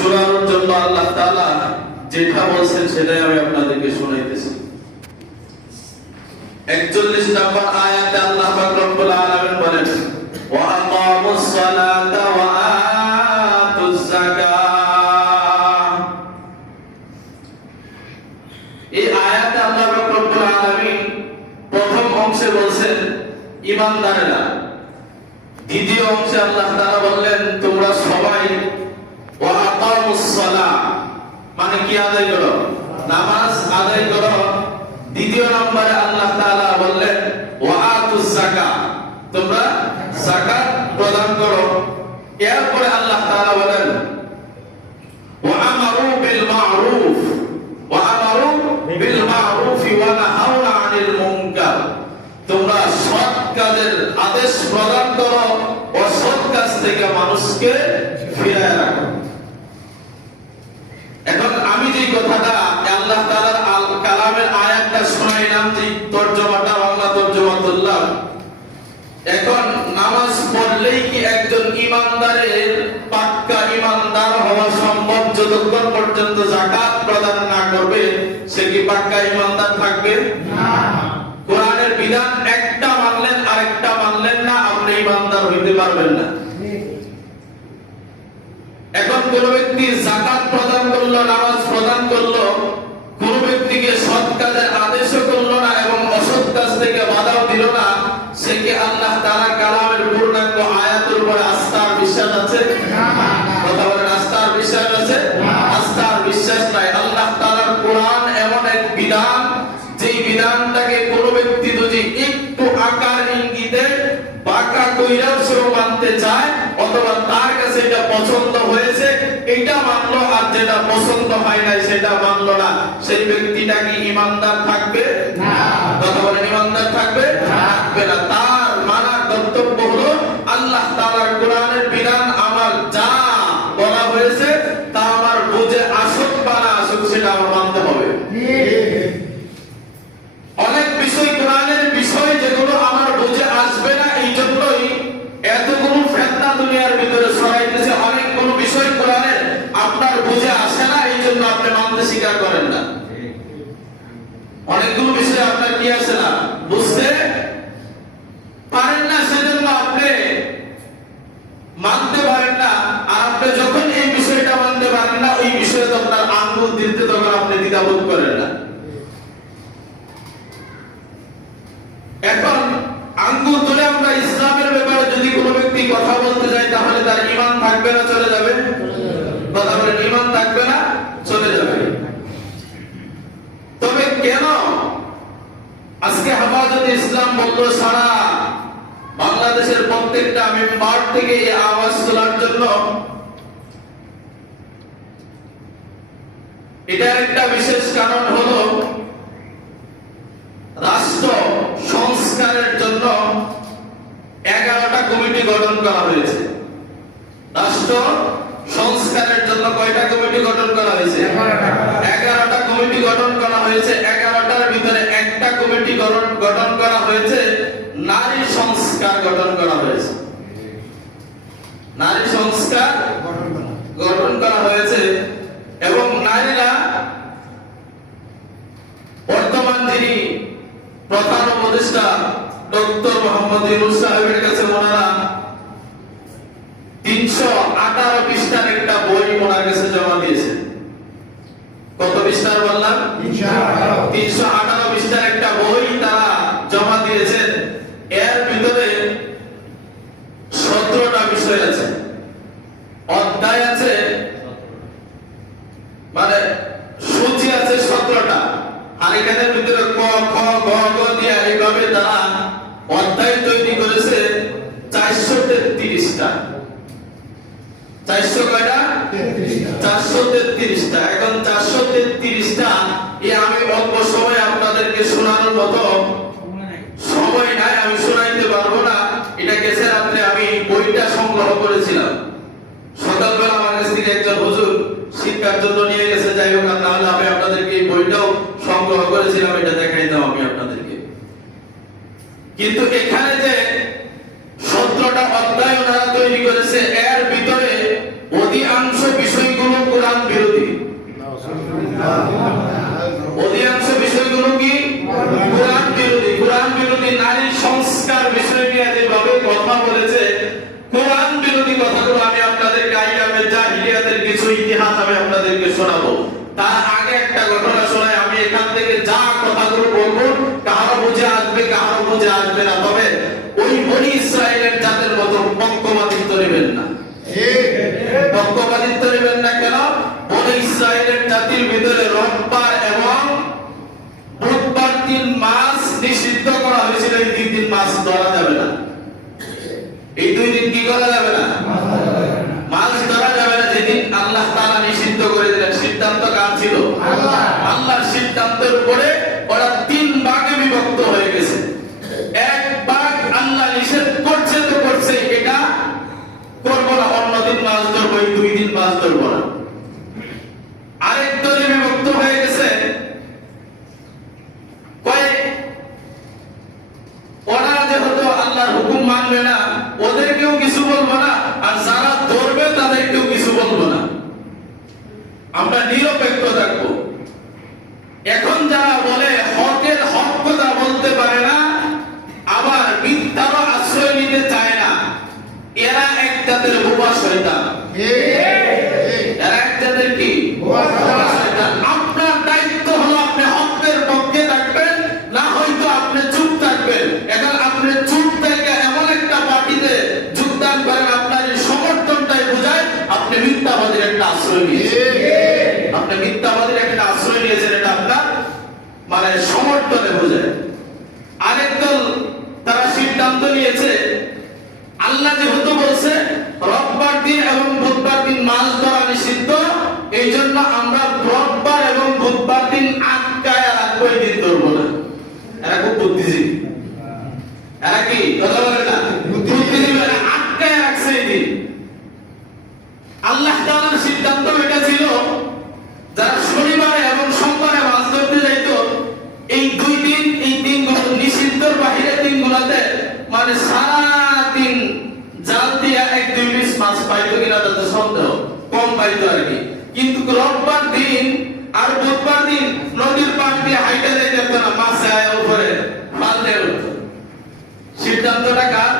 শোনানোর জন্য আল্লাহ তাআলা যেটা বলছেন সেটাই আমি আপনাদেরকে শোনাইতেছি। 41 নম্বর আয়াতে আল্লাহ পাক রব্বুল আলামিন বলেন, ওয়া আকামুস সালাতা ওয়া আতুজ যাকাত। এই আয়াতে আল্লাহ পাক রব্বুল আলামিন প্রথম অংশে বলছেন ঈমানদারেরা, দ্বিতীয় অংশে আল্লাহ তাআলা বললেন তোমরা সবাই ওয়া আকামুস সালাহ মানে কি আদায় করো, নামাজ আদায় করো। দ্বিতীয় নম্বরে আল্লাহ তাআলা বললেন ওয়া আতুজ যাকাত, তোমরা যাকাত প্রদান করো। এরপরে আল্লাহ তাআলা বলেন ওয়া আমারু বিল মা'রুফ ওয়া নাহাউনা আনিল মুনকার, তোমরা সৎ কাজের আদেশ প্রদান করো, অসৎ কাজ থেকে মানুষকে ফিরিয়ে রাখো। এখন আমি যে কথাটা আল্লাহ তাআলার আল কালামের আয়াতটা শোনাইলাম, যে তরজমাটা বাংলা তরজমা করলাম, এখন নামাজ পড়লেই কি একজন ঈমানদারের পাক্কা ঈমানদার হওয়া সম্ভব? যতক্ষণ পর্যন্ত যাকাত প্রদান না করবে সে কি পাক্কা ঈমানদার থাকবে না। কোরআনের বিধান একটা মানলেন আরেকটা মানলেন না, আপনি ঈমানদার হইতে পারবেন না। এখন কোন ব্যক্তি যাকাত প্রদান করলো, নামাজ প্রদান করলো, কোন ব্যক্তিকে সৎ কাজের আদেশও করলো না এবং অসৎ কাজ থেকে বাধাও দিল না, সে কি আল্লাহ তাআলার কালামের পূর্ণাঙ্গ আয়াতের উপরে আস্থার বিশ্বাস আছে? কথা বলেন, আস্থার বিশ্বাস আছে? আস্থার বিশ্বাস নাই। আল্লাহ তাআলার কোরআন এমন এক বিধান, যেই বিধানটাকে কোন ব্যক্তি যদি একটু আকার ইঙ্গিতে বাঁকা কইরাও সে মানতে চায়, অথবা তার কাছে এটা পছন্দ হয়েছে এটা মানলো, আর যেটা পছন্দ হয় নাই সেটা মানলো না, সেই ব্যক্তিটা কি ঈমানদার থাকবে না। কথা বলেন, ঈমানদার থাকবে থাকবে না। তার মানার কর্তব্য হলো আল্লাহ তাআলার কোরআনের বিধান আমার যা বলা হয়েছে তা আমার বুঝে আসুক বা না আসুক সেটা আমার মানতে হবে। অনেক বিষয় কোরআনের বিষয় যেগুলো আমার বুঝে আসবে না, এই জন্যই এতগুলো ফিতনা দুনিয়ার ভিতরে ছড়াইতেছে। অনেকগুলো বিষয় কোরআনের আপনার বুঝে আসে না, এই জন্য আপনি মানতে স্বীকার করেন না। অনেকগুলো বিষয় আপনার কি আসে না, বুঝতে পারেন না, সেজন্য আপনি মানতে পারেন না। আর আপনি যখন এই বিষয়টা মানতে পারেন না, ওই বিষয়ে তো আপনার আঙ্গুল দিতে তখন আপনি দ্বিধাবোধ করেন না। এখন আঙ্গুল তুলে আমরা ইসলামের ব্যাপারে যদি কোনো ব্যক্তি কথা বলতে যায়, তাহলে তার ঈমান থাকবে না চলে যাবে? কথা বলেন, ঈমান থাকবে না চলে যাবে। তবে কেন আজকে হেফাজতে ইসলাম বললো সারা বাংলাদেশের প্রত্যেকটা মেম্বার থেকে এই আওয়াজ তোলার জন্য? এটার একটা বিশেষ কারণ হলো রাষ্ট্র সংস্কারের জন্য 11টা কমিটি গঠন করা হয়েছে। রাষ্ট্র সংস্কারের জন্য কয়টা কমিটি গঠন করা হয়েছে? 11টা কমিটি গঠন করা হয়েছে। 11টার ভিতরে একটা কমিটি গঠন করা হয়েছে নারী সংস্কার গঠন করা হয়েছে। নারী সংস্কার গঠন করা হয়েছে এবং নারীরা বর্তমান যিনি প্রধান উপদেষ্টা ডক্টর মোহাম্মদ ইউনূস সাহেবের কাছে ওনারা 318 পৃষ্ঠার একটা বই ওনার কাছে জমা দিয়েছে। কত পৃষ্ঠার বললাম? 318 পৃষ্ঠার একটা বই তারা জমা দিয়েছেন। এর ভিতরে 17টা বিষয় আছে, অধ্যায় আছে, মানে সূচি আছে 17টা। আর এখানে ভিতরে ক খ গ ঘ দিয়ে এইভাবে তারা অধ্যায় তৈরি করেছে 433টা। 400 কয়টা? 433টা। এখন 433টা আমি অল্প সময় আপনাদেরকে শোনানোর মতো সময় নাই, আমি শোনাইতে পারবো না। এটা গেছে রাত্রে আমি বইটা সংগ্রহ করেছিলাম, সকালবেলা আমার কাছ থেকে একজন হুজুর শিক্ষার জন্য নিয়ে গেছে। যাই হোক, তাহলে আমি আপনাদেরকে এই বইটাও সংগ্রহ করেছিলাম, এটা দেখাইতাম আমি আপনাদেরকে। কিন্তু এখানে যে 17টা অধ্যায় ওনারা তৈরি করেছে, এর ভিতরে অধিকাংশ বিষয়গুলো অধিকাংশ বিষয়গুলো কি কোরআন বিরোধী। কোরআন বিরোধী নারী সংস্কার বিষয় নিয়ে যেভাবে কথা বলেছে, কোরআন বিরোধী কথাগুলো আমি আপনাদেরকে আইয়ামে জাহিলিয়াতের কিছু ইতিহাস আমি আপনাদেরকে শোনাবো। তার আগে একটা ঘটনা শোনাই। আমি এখান থেকে যা কথাগুলো বলবো কারো বুঝে আসবে, কারো বুঝে আসবে না, তবে ওই বনি ইসরায়েলের জাতের মতো পক্ষপাতিত্ব নেবেন না। পক্ষপাতিত্ব নেবেন না কেন? বনি ইসরায়েলের জাতির ভিতরে রোববার এবং বুধবার দিন মাছ নিষিদ্ধ করা হয়েছিল। এই 2 দিন মাছ ধরা যাবে না। এই 2 দিন কি করা যাবে না? মাছ ধরা যাবে না। যেদিন আল্লাহ তাআলা নিষিদ্ধ করে দিলেন, সিদ্ধান্ত কার ছিল? আল্লাহর সিদ্ধান্তের উপরে ওরা 3 ভাগে বিভক্ত হয়ে গেছে। এক ভাগ আল্লাহ নিষেধ করছে তো করছে, এটা করবো না, অন্যদিন মাছ ধরবো, এই 2 দিন মাছ ধরবো না। আরেক দলে বিভক্ত হয়ে গেছে, ওরা যেহেতু আল্লাহর হুকুম মানবে না, ওদেরকেও কিছু বলবো না, আর যারা ধরবে তাদেরকেও কিছু বলবো না, আমরা নিরপেক্ষ থাকবো। এখন যারা বলে হকের হক কথা বলতে পারে না, আবার মিথ্যারও আশ্রয় নিতে চায় না, এরা এক জাতের বোবা শয়তান। এরা এক জাতের কি? বোবা শয়তান। আপনার দায়িত্ব হলো আপনি হকের পক্ষে থাকবেন, না হয়তো আপনি চুপ থাকবেন। এখন আপনি চুপ থেকে এমন একটা পার্টিতে যোগদান করেন, আপনার এই সমর্থনটাই বোঝায় আপনি মিথ্যাবাদীর একটা আশ্রয় নিয়েছেন। আপনি মিথ্যাবাদীর একটা আশ্রয় নিয়েছেন, এটা আপনার মানে সমর্থনে বোঝায়। আরেক দল তারা সিদ্ধান্ত নিয়েছে, আল্লাহ যেহেতু বলছে রোববার দিন এবং বুধবার দিন মাছ ধরা নিষিদ্ধ, এই জন্য আমরা রোববার এবং বুধবার দিন আটকায় রাখবো, এই দিন ধরবো না। এরা খুব বুদ্ধিজীবী। এরা কি কথা বলে না? বুদ্ধিজীবী। আটকায় রাখছে এই দিন। আল্লাহ তাআলার সিদ্ধান্ত এটা ছিল, যারা শনিবারে এবং সোমবারে মাছ ধরতে যাইত, এই 2 দিন, এই দিনগুলো নিষিদ্ধর বাহিরে দিনগুলোতে মানে সারা দিন জাল দিয়া 1-2 পিস মাছ পাইতো কিনা তাদের সন্দেহ, কম পাইতো আর কি। কিন্তু রোববার দিন আর বুধবার দিন নদীর পাড় দিয়ে হাইটা যাইতে হতো না, মাছ আয় উপরে পাল্টে উঠত। সিদ্ধান্তটা কার?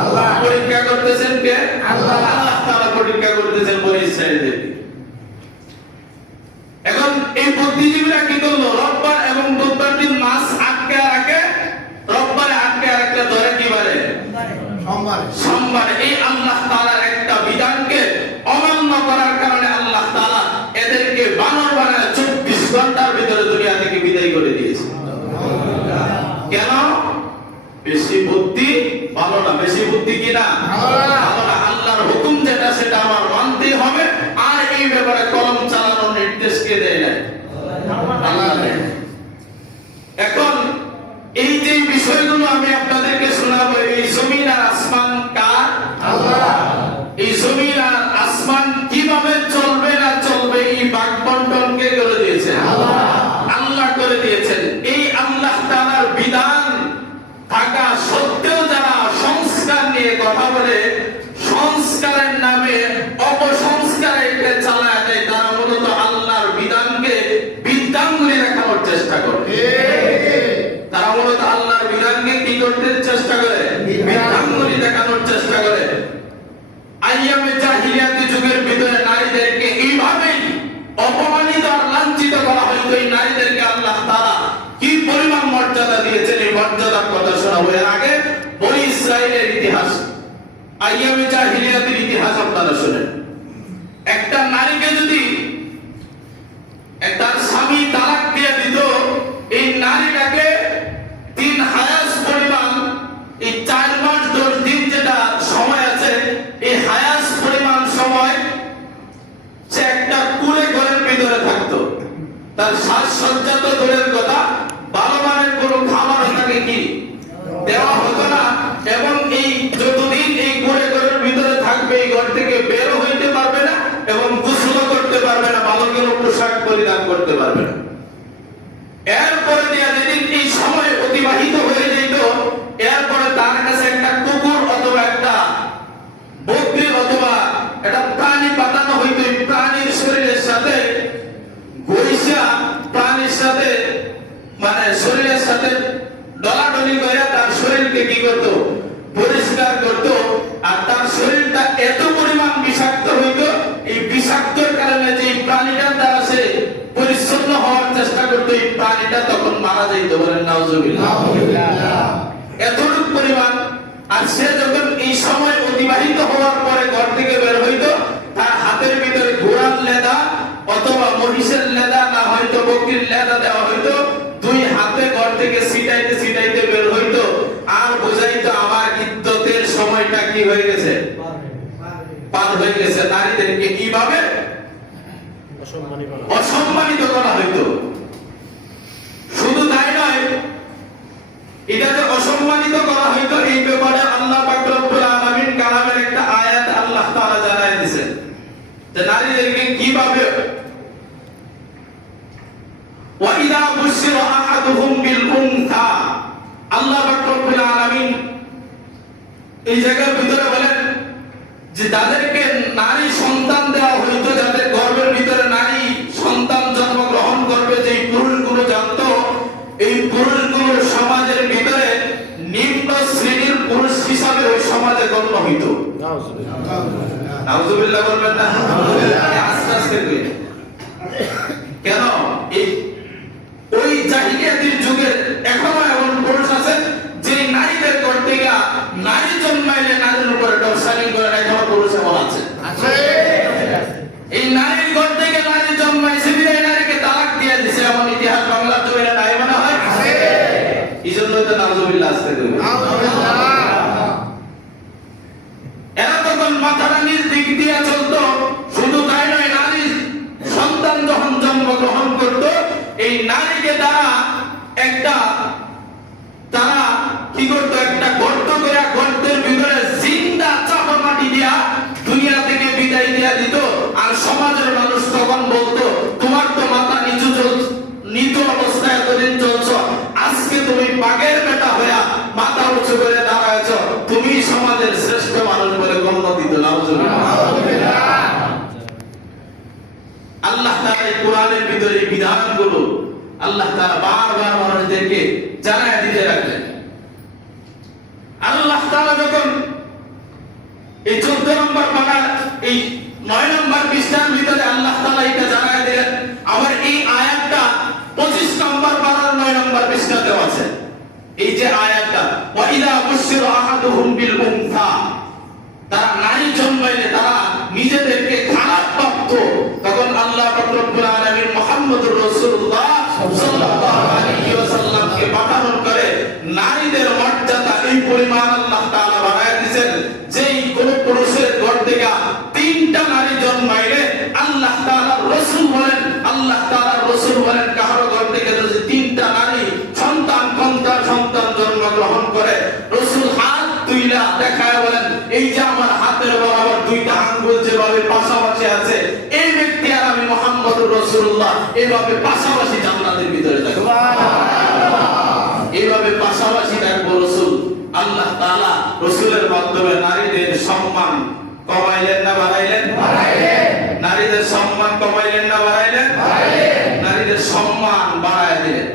আল্লাহ। পরীক্ষা করতেছেন কে? আল্লাহ। আল্লাহ তাআলা পরীক্ষা করতেছেন বনি ইসরায়েলদেরকে। এখন এই বুদ্ধিজীবীরা কি করলো? রোববার এবং বুধবার দিন মাছ আটকে রাখে, রোববারে আটকে রাখলে ধরে কি বারে? সোমবারে। এই আল্লাহ তাআলার একটা বিধানকে অমান্য করার কারণে আল্লাহ তাআলা এদেরকে বানর বানায় 24 ঘন্টার ভিতরে দুনিয়া থেকে বিদায় করে দিয়েছে। কেন? বেশি বুদ্ধি ভালো না। বেশি বুদ্ধি কি না? ভালো না। আল্লাহর হুকুম যেটা সেটা আমার মানতেই হবে, আর এই ব্যাপারে কলম চালানোর নির্দেশ কে দেয় না? আল্লাহ দেয়। এখন এই যে বিষয়গুলো আমি আপনাদেরকে শোনাবো, এই জমিন আর আসমান কার? আল্লাহ। এই জমিন আর আসমান কিভাবে চলবে না চলবে, এই ভাগ-বণ্টন কে করে দিয়েছেন? আল্লাহ। আল্লাহ করে দিয়েছেন। এই আল্লাহ তাআলার বিধান থাকা সত্ত্বেও যারা সংস্কার নিয়ে কথা বলে, সংস্কারের নামে অপসংস্কারে চালায় দেয়, তারা মূলত আল্লাহর বিধানকে বিদ্যাঙ্গুলি দেখানোর চেষ্টা করে। তারা মূলত আল্লাহর বিধানকে কি করতে চেষ্টা করে? বিদ্যাঙ্গুলি দেখানোর চেষ্টা করে। আইয়ামে জাহিলিয়াতি যুগের ভিতরে নারীদেরকে এইভাবেই অপমানিত আর লাঞ্ছিত করা হইতো। এই নারীদেরকে আল্লাহ তাআলা কি পরিমাণ মর্যাদা দিয়েছেন, এই মর্যাদার কথা শোনাবো। এর আগে বনি ইসরায়েলের ইতিহাস, আইয়ামে জাহিলিয়াতের ইতিহাস আপনারা শুনেন। একটা নারীকে যদি তার স্বামী তালাক দিয়ে দিত, এই নারীটাকে 3 হায়াস পরিমাণ, এই 4 মাস 10 দিন যেটা সময় আছে, এই হায়াস পরিমাণ সময় সে একটা কুঁড়ে ঘরের ভিতরে থাকতো। তার সাজসজ্জা তো দূরের কথা, ভালো মানের কোনো খাবার তাকে কি দেওয়া হতো না। এবং এই যতদিন এই কুঁড়ে ঘরের ভিতরে থাকবে, এই ঘর থেকে বের হইতে পারবে না এবং গোসল করতে পারবে না, ভালো কোনো পোশাক পরিধান করতে পারবে না। এরপরে দিয়ে যেদিন এই সময় অতিবাহিত হয়ে যেত, এরপরে তার কাছে একটা কুকুর অথবা একটা বকরি অথবা একটা প্রাণী পাঠানো হইতো। প্রাণীর শরীরের সাথে ঘষা সাথে ডলাডলি করে তার শরীরকে কি করতো, পরিষ্কার করতো। আর তার শরীরটা এত পরিমাণ বিষাক্ত হইতো, এই বিষাক্তর কারণে যে প্রাণীটার দ্বারা সে পরিচ্ছন্ন হওয়ার চেষ্টা করতো, এই প্রাণীটা তখন মারা যাইত। বলেন নাউজুবিল্লাহ। এতটুকু পরিমাণ। আর সে যখন এই সময় অতিবাহিত হওয়ার পরে ঘর থেকে বের হইতো, তার হাতের ভিতরে ঘোড়ার লেদা অথবা মহিষের লেদা, না হয়তো বকরির লেদা দেওয়া হইতো, দুই হাতে ঘর থেকে ছিটাইতে ছিটাইতে বের হইতো। আর বুঝাইতো আমার ইদ্যতের সময়টা কি হয়ে গেছে, পার হয়ে গেছে। নারীদেরকে কিভাবে অসম্মানিত করা হইতো। শুধু তাই নয়, এটা যে অসম্মানিত করা হইতো, এই ব্যাপারে আল্লাহ পাক রব্বুল আলামিন কালামের একটা আয়াত আল্লাহ তাআলা জানায় দিয়েছেন যে নারীদেরকে কিভাবে ওয়া ইযা বুশিরা আহাদুহুম বিল উনসা, আল্লাহ পাক রব্বুল আলামিন এই জায়গার ভিতরে বলেন যে তাদেরকে নারী সন্তান দেওয়া হইতো, যাদের গর্ভের ভিতরে নারী সন্তান জন্মগ্রহণ করবে, যে পুরুষগুলো জানতো, এই পুরুষগুলো সমাজের ভিতরে নিম্ন শ্রেণীর পুরুষ হিসাবে ওই সমাজে গণ্য হইত। নাউজুবিল্লাহ বলবেন না? আস্তে আস্তে কেন এই ওই জাহিলিয়াতের যুগের এখনো এমন পুরুষ আছে যে নারীদের করতে গিয়া নারী জন্মাইলে নারীর উপরে ডরসালিং করে, এখনো পুরুষ এমন আছে। এই নারীর ঘর থেকে নারী জন্মাইছে, বিদায় নারীকে তালাক দিয়ে দিছে, এমন ইতিহাস বাংলার জমিনে নাই মনে হয়। এই জন্যই তো নাউজুবিল্লাহ আসতে দেবে। এরা তখন মাথাটা নিজ দিক দিয়ে চলতো। শুধু তাই নয়, নারী সন্তান যখন জন্মগ্রহণ করতো, এই নারীকে দ্বারা তারা কি করতো, একটা গর্ত করে গর্তের ভিতরে জিন্দা চাপা মাটি দিয়া দুনিয়া থেকে বিদায় দিয়া দিত। আর সমাজের মানুষ তখন বলতো, তোমার তো মাথা নিচু অবস্থায় এতদিন চলছ, আজকে তুমি বাঘের বেটা হইয়া মাথা উঁচু করে দাঁড়ায়ছ, তুমি সমাজের শ্রেষ্ঠ মানুষ বলে গণ্য দিত। আল্লাহ তাআলা এই কোরআনের ভিতরে বিধানগুলো আল্লাহ তাআলা বারবার মানুষদেরকে জানায় দিতে রাখলেন। আল্লাহ তাআলা যখন এই 14 নম্বর পারা এই 9 নম্বর পৃষ্ঠার ভিতরে আল্লাহ তাআলা এটা জানায় দিলেন, আবার এই আয়াতটা 25 নম্বর পারার 9 নম্বর পৃষ্ঠাতেও আছে। এই যে আয়াতটা ওয়া ইযা বুশিরা আহাদুহুম বিল উনসা, তারা নারী জন্মাইলে তারা নিজেদেরকে খারাপ ভাবতো, তখন আল্লাহ পাক রব্বুল আলামিন মুহাম্মদুর রাসূলুল্লাহ সাল্লাল্লাহু আলাইহি ওয়াসাল্লামকে পাঠানোর করে নারীদের মর্যাদা এই পরিমাণ আল্লাহ তাআলা বাড়ায় দিয়েছেন, যেই কোন পুরুষের ঘর থেকে 3টা নারী জন্মাইলে আল্লাহ তাআলার রাসূল বলেন, কারো ঘর থেকে যদি 3টা নারী সন্তান জন্মগ্রহণ করে, রাসূল হাত তুইলা দেখায় বলেন, এই যে আমার হাতের বরাবর 2টা আঙ্গুল যেভাবে পাশাপাশি আছে, এই ব্যক্তি আর আমি মুহাম্মদুর রাসূলুল্লাহ এইভাবে পাশাপাশি জান্নাতের ভিতরে থাকব। এইভাবে পাশাপাশি থাকবো রাসূল। আল্লাহ তাআলা রাসূলের মাধ্যমে নারীদের সম্মান কমাইলেন না বাড়াইলেন? নারীদের সম্মান কমাইলেন না বাড়াইলেন? নারীদের সম্মান বাড়ায় দিলেন।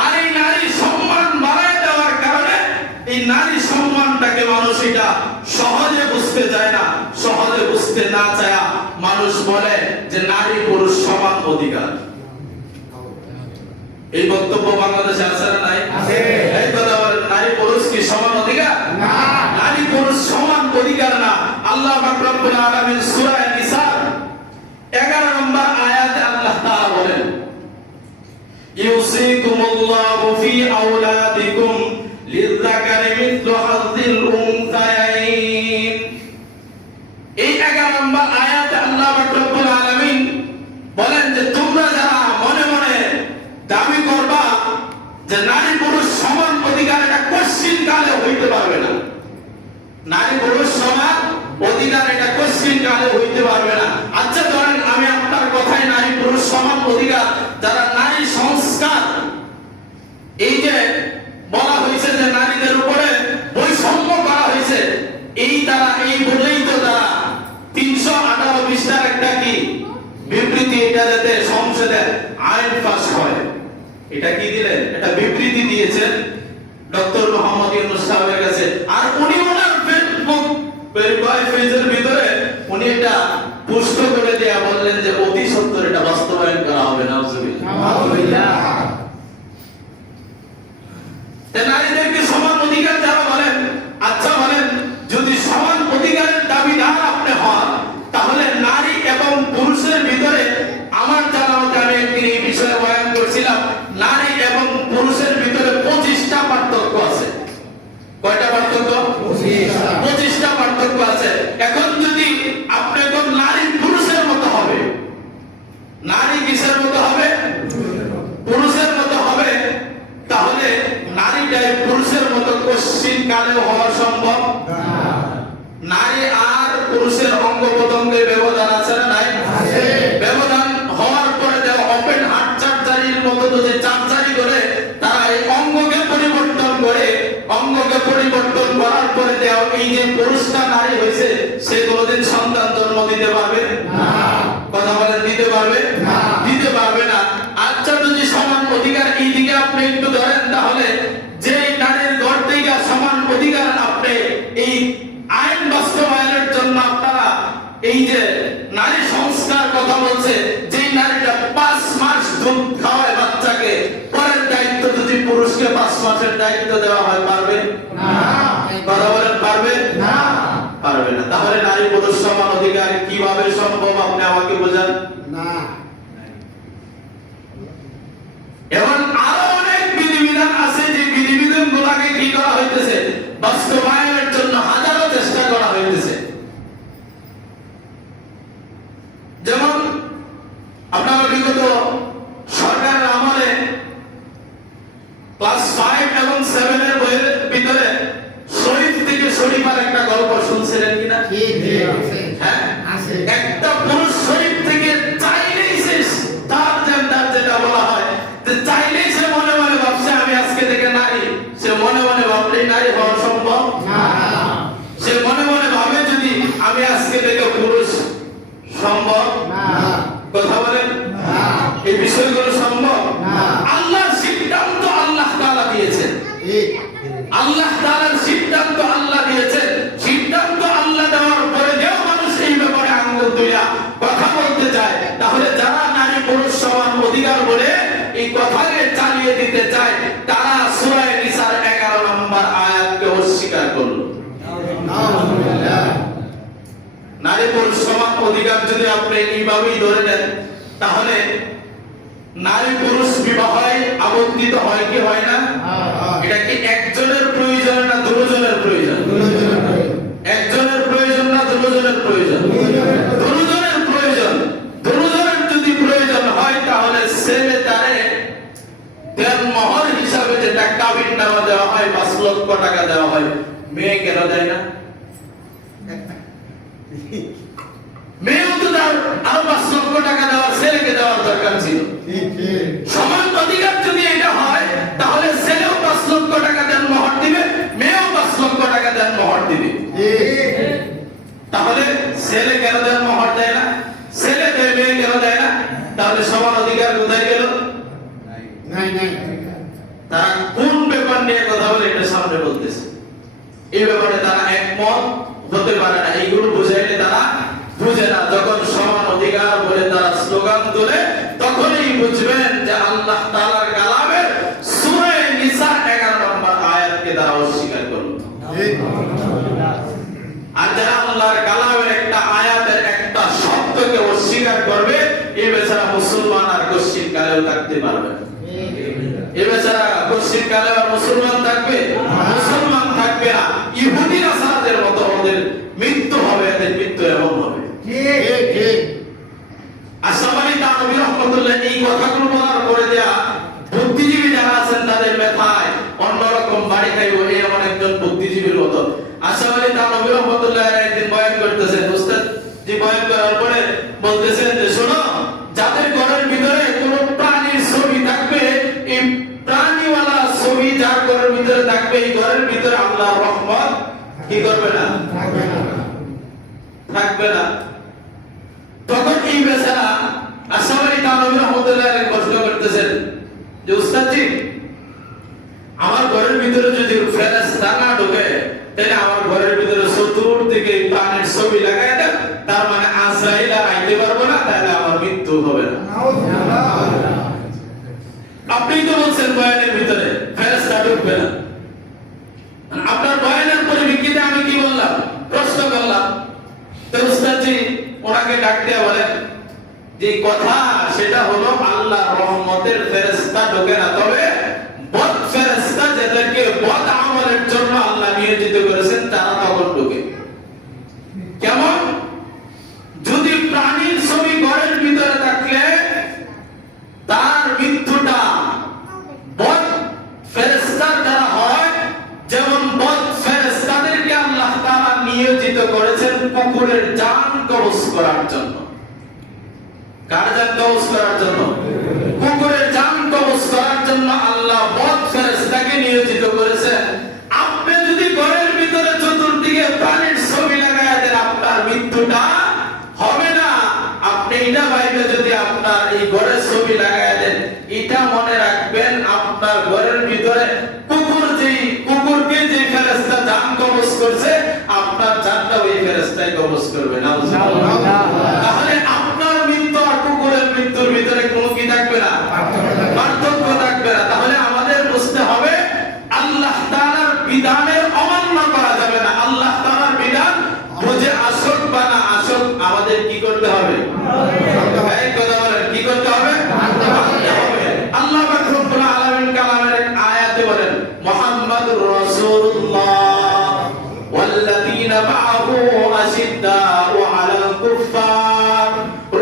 আর এই নারী সম্মান বাড়ায় দেওয়ার কারণে এই নারী সম্মানটাকে মানুষ এটা সহজে বুঝতে চায় না। সহজে বুঝতে না চায় মানুষ বলে যে নারী পুরুষ সমান অধিকার। এই বক্তব্য বাংলাদেশে আছে না নাই? আছে। এই কথা বলেন, নারী পুরুষ কি সমান অধিকার? না, নারী পুরুষ সমান অধিকার না। আল্লাহ পাক রব্বুল আলামিন সূরা নিসা 11 নম্বর আয়াতে আল্লাহ তাআলা বলেন, ইউসিকুমুল্লাহু ফি আওলাদিকুম লিযযাকারি মিথলু হাযযিল উনসায়াইন। এই 11 নম্বর আয়াতে আল্লাহ পাক রব্বুল আলামিন বলেন যে তোমরা যারা মনে মনে দাবি করবা যে নারী পুরুষ সমান অধিকার, এটা কোশ্চিন কালে হইতে পারবে না। নারী পুরুষ সমান অধিকার এটা কোশ্চিন কালে হইতে পারবে না। আচ্ছা ধরেন আমি আপনার কথাই নারী পুরুষ সমান অধিকার, যারা নারী সংস্কার এই যে বলা হয়েছে যে নারীদের উপরে বৈষম্য করা হয়েছে, এই তারা এই বলেই তো তারা 318 পৃষ্ঠার একটা কি বিবৃতি, এটা যাতে সংসদে আইন পাস হয়, এটা কি দিলেন? এটা বিবৃতি দিয়েছেন ডক্টর মোহাম্মদ ইউনূস সাহেবের কাছে। আর উনি ওনার ফেসবুক পেজের ভিতরে উনি এটা পোস্ট করে দেয়া বললেন যে অতি সত্বর এটা বাস্তবায়ন করা হবে। নাউজুবিল্লাহ। নারীদেরকে সমান অধিকার যারা বলেন, আচ্ছা বলেন, যদি সমান অধিকারের দাবিদার আপনি হন, তাহলে নারী এবং পুরুষের ভিতরে আমার জানা মতে, আমি একদিন এই বিষয়ে বয়ান করছিলাম, নারী এবং পুরুষের ভিতরে 25টা পার্থক্য আছে। কয়টা পার্থক্য? 25টা পার্থক্য আছে। এখন যদি আপনি কোন নারী পুরুষের মতো হবে, নারী কিসের মতো হবে? পুরুষের মতো হবে, তাহলে নারীটাই পুরুষের মতো কোশ্চিন কালেও হওয়া সম্ভব? নারী আর পুরুষের অঙ্গ প্রত্যঙ্গে ব্যবধান আছে না নাই? ব্যবধান হওয়ার পরে যে ওপেন হার্ট সার্জারির মতো যদি সার্জারি করে তারা এই অঙ্গকে পরিবর্তন করে, অঙ্গকে পরিবর্তন করার পরে দেও এই যে পুরুষটা নারী হয়েছে, সে কোনোদিন সন্তান জন্ম দিতে পারবে না? কথা বলেন, দিতে পারবে না? দিতে পারবে না। আচ্ছা, যদি সমান অধিকার এই দিকে আপনি একটু ধরেন, তাহলে যে নারীর ঘর থেকে সমান অধিকার আপনি এই আইন বাস্তবায়নের জন্য আপনারা এই যে নারী সংস্কার কথা বলছে, যে নারীটা 5 মাস দুধ খাওয়ায় বাচ্চাকে, পরের দায়িত্ব যদি পুরুষকে 5 মাসের দায়িত্ব দেওয়া হয়, পারবে না? কথা বলেন, পারবে না? পারবে না। তাহলে নারী পুরুষ সমান অধিকার কিভাবে সম্ভব? আপনি আমাকে বোঝান না। এবং আরো অনেক বিধিবিধান আছে, যে বিধিবিধান গুলাকে কি করা হইতেছে? বাস্তবায়নের জন্য হাজারো চেষ্টা করা হইতেছে। যেমন আপনার বিগত সরকারের আমলে ক্লাস 5 এবং 7 এর বইয়ের ভিতরে শরীফ থেকে শরীফার একটা গল্প শুনছিলেন কিনা? হ্যাঁ, একটা পুরুষ শরীফ থেকে চাইলেই সে তার যেটা বলা হয়, যে চাইলেই সে মনে মনে ভাবছে আমি আজকে থেকে নারী। সে মনে মনে ভাবলেই নারী হওয়া সম্ভব না। সে মনে মনে ভাবে যদি আমি আজকে থেকে পুরুষ, সম্ভব না। কথা বলেন, এই বিষয়গুলো সম্ভব না। আল্লাহর সিদ্ধান্ত আল্লাহ তাআলা দিয়েছেন। আল্লাহ তাআলার সিদ্ধান্ত আল্লাহ দিয়েছেন। সিদ্ধান্ত আল্লাহ দেওয়ার পরে যেও মানুষ এই ব্যাপারে আঙ্গুল তুলে কথা বলতে চায়, তাহলে যারা নারী পুরুষ সমান অধিকার বলে এই কথাকে চালিয়ে দিতে চায়, তারা সূরা নিসার 11 নম্বর আয়াতকে অস্বীকার করলো। নারী পুরুষ সমান অধিকার যদি আপনি এইভাবেই ধরে নেন, তাহলে নারী পুরুষ বিবাহে আবদ্ধিত হয় কি হয় না? এটা কি একজনের প্রয়োজন না দুজনের প্রয়োজন? একজনের প্রয়োজন না দুজনের প্রয়োজন? দুজনের প্রয়োজন। দুজনের যদি প্রয়োজন হয়, তাহলে ছেলে তারে দেনমোহর হিসাবে যেটা কাবিন নামা দেওয়া হয়, 5 লক্ষ টাকা দেওয়া হয়, মেয়ে কেন দেয় না? মেয়েও তো আরো 5 লক্ষ টাকা দেওয়ার ছেলেকে দেওয়ার দরকার ছিল। সমান অধিকার যদি এটা হয়, তাহলে ছেলেও 5 লক্ষ টাকা দেন মোহর দিবে, মেয়েও 5 লক্ষ টাকা দেন মোহর দিবে। তাহলে ছেলে কেন দেন মোহর দেয় না? ছেলে দেয়, মেয়ে কেন দেয় না? তাহলে সমান অধিকার কোথায় গেল? তারা কোন ব্যাপার নিয়ে কথা বলে এটা সামনে বলতেছে? এই ব্যাপারে তারা একমত হতে পারে না। এইগুলো বুঝাইলে তারা বুঝে না। যখন সমান অধিকার বলে তারা স্লোগান তোলে, তখনই বুঝবেন যে আল্লাহ তাআলার কালামের সূরা নিসা 11 নম্বর আয়াতকে তারা অস্বীকার করল। আর যারা আল্লাহর কালামের একটা আয়াতের একটা শব্দকে অস্বীকার করবে, এই বেচারা মুসলমান আর কোশ্চিন কালেও থাকতে পারবে না। এই বেচারা কোশ্চিন কালে আর মুসলমান থাকবে? মুসলমান থাকবে না। ইহুদি নাসারাদের মতো ওদের মৃত্যু হবে, এদের মৃত্যু এমন হবে। আশরাফ আলী থানভী রাহমাতুল্লাহ এই কথাগুলো বলার পরে দেয়া বুদ্ধিজীবী যারা আছেন তাদের মাথায় অন্যরকম বাড়ি খাইব, এই এমন একজন বুদ্ধিজীবীর মতো। আশরাফ আলী থানভী রাহমাতুল্লাহ একদিন বয়ান করতেছেন, উস্তাদ জি বয়ান করার পরে বলতেছেন যে শোনো, যাদের ঘরের ভিতরে কোনো প্রাণীর ছবি থাকবে, এই প্রাণীওয়ালা ছবি যার ঘরের ভিতরে থাকবে, এই ঘরের ভিতরে আল্লাহর রহমত কি করবে না? থাকবে না। তখন এই বেচারা আশরাফ আলী থানভী রাহমাতুল্লাহ প্রশ্ন করতেছেন, যে উস্তাদজি আমার ঘরের ভিতরে যদি ফেরেশতা না ঢোকে তাহলে আমার ঘরের ভিতরে চতুর্দিকে পানির ছবি লাগাই দেন, তার মানে আজরাইল আর আইতে পারবো না, তাহলে আমার মৃত্যু হবে না। আপনি তো বলছেন বয়ানের ভিতরে ফেরেশতা ঢুকবে না, আপনার বয়ানের পরিপ্রেক্ষিতে আমি কি বললাম, প্রশ্ন করলাম। তো উস্তাদজি ওনাকে ডাক দিয়ে বলেন যে কথা সেটা হলো আল্লাহর রহমতের ফেরেশতা ঢোকে না, তবে বদ ফেরেশতা যাদেরকে বদ আমলের জন্য আল্লাহ নিয়োজিত করেছেন তারা তখন ঢোকে। কেমন? যদি প্রাণীর ছবি ঘরের ভিতরে থাকলে তার মৃত্যুটা বদ ফেরেশতার দ্বারা হয়, যেমন বদ ফেরেশতাদেরকে আল্লাহ তাআলা নিয়োজিত করেছেন কুকুরের জান কবজ করার জন্য। কার জান কবজ করার জন্য? কুকুরের জান কবজ করার জন্য আল্লাহ বদ ফেরেশতাকে নিয়োজিত করেছেন। আপনি যদি ঘরের ভিতরে চতুর্দিকে প্রাণীর ছবি লাগায় দেন, আপনার মৃত্যুটা হবে না। আপনি এটা ভাইবে যদি আপনার এই ঘরের ছবি লাগায় দেন, এটা মনে রাখবেন আপনার ঘরের ভিতরে কুকুরকে যে ফেরেশতা জান কবজ করছে, আপনার জানটা ওই ফেরেশতাই কবজ করবে না। তাহলে আপনার মৃত্যু আর কুকুরের মৃত্যুর ভিতরে কোনো কি থাকবে না, পার্থক্য থাকবে না। তাহলে আমাদের বুঝতে হবে আল্লাহ তাআলার বিধানের অমান্য করা যাবে না। আল্লাহ তাআলার বিধান বুঝে আসক বা না আসক আমাদের কি করতে হবে? এই কথা বলেন, কি করতে হবে? মানতে হবে। আল্লাহ পাক রব্বুল আলামিন কালামের এক আয়াতে বলেন মুহাম্মাদুর রাসূলুল্লাহ ওয়াল্লাযীনা মা'আহু আশিদ্দাউ আলাল কুফফার